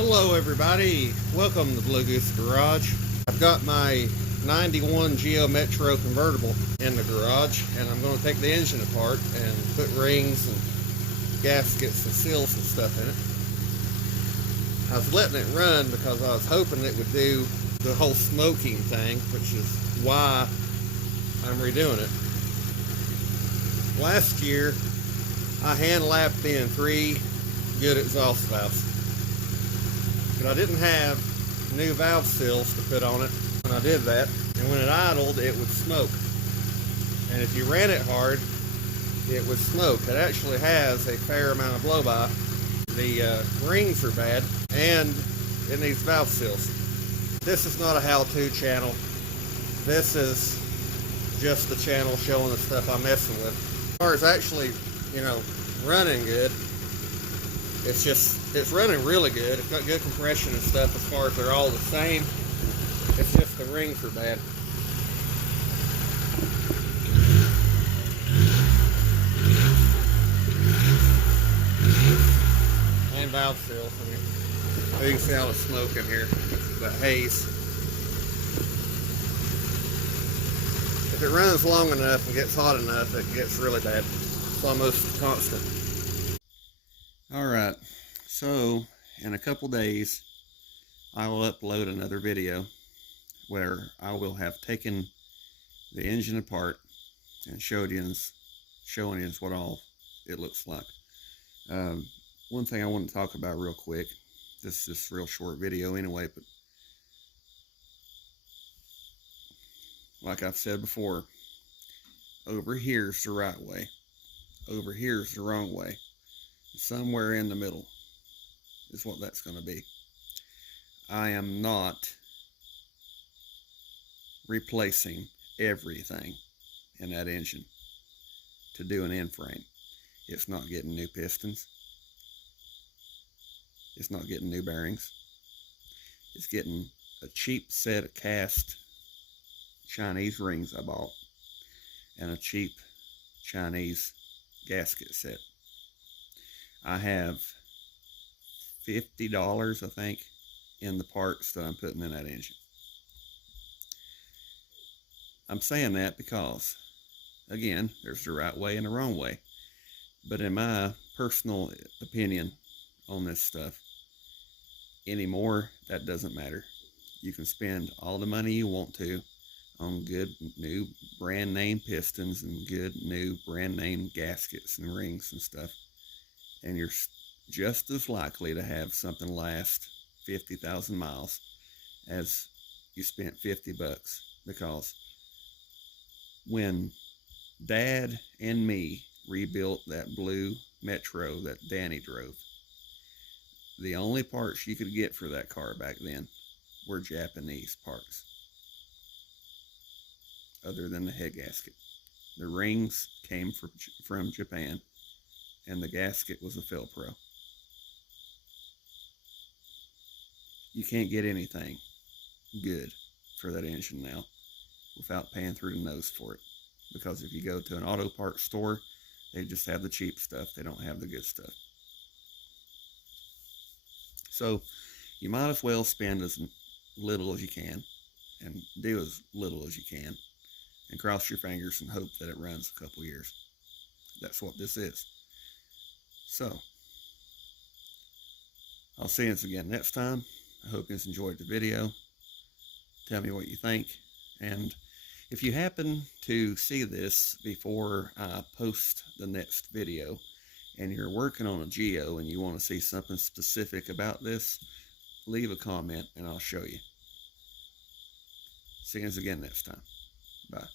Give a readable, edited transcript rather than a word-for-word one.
Hello everybody, welcome to Blue Goose Garage. I've got my 91 Geo Metro convertible in the garage, and I'm going to take the engine apart and put rings and gaskets and seals and stuff in it. I was letting it run because I was hoping it would do the whole smoking thing, which is why I'm redoing it. Last year I hand lapped in 3 good exhaust valves, but I didn't have new valve seals to put on it when I did that, and when it idled it would smoke, and if you ran it hard it would smoke. It actually has a fair amount of blow-by. The rings are bad and it needs valve seals. This is not a how-to channel. This is just the channel showing the stuff I'm messing with. As far as actually, running good, it's running really good. It's got good compression and stuff as far as they're all the same. It's just the rings are bad. And valve seals. You can see all the smoke in here, that haze. If it runs long enough and gets hot enough, it gets really bad. It's almost constant. Alright, so in a couple days I will upload another video where I will have taken the engine apart and showing you what all it looks like. One thing I want to talk about real quick, this is a real short video anyway, but like I've said before, over here's the right way, over here's the wrong way. Somewhere in the middle is what that's going to be. I am not replacing everything in that engine to do an end frame. It's not getting new pistons. It's not getting new bearings. It's getting a cheap set of cast Chinese rings I bought and a cheap Chinese gasket set. I have $50, I think, in the parts that I'm putting in that engine. I'm saying that because, again, there's the right way and the wrong way. But in my personal opinion on this stuff, anymore, that doesn't matter. You can spend all the money you want to on good new brand name pistons and good new brand name gaskets and rings and stuff, and you're just as likely to have something last 50,000 miles as you spent $50, because when Dad and me rebuilt that blue Metro that Danny drove, the only parts you could get for that car back then were Japanese parts, other than the head gasket. The rings came from Japan, and the gasket was a Felpro. You can't get anything good for that engine now without paying through the nose for it, because if you go to an auto parts store, they just have the cheap stuff. They don't have the good stuff. So you might as well spend as little as you can and do as little as you can and cross your fingers and hope that it runs a couple years. That's what this is. So I'll see you again next time. I hope you enjoyed the video. Tell me what you think, and if you happen to see this before I post the next video and you're working on a Geo and you want to see something specific about this, leave a comment and I'll show you. See you again next time. Bye.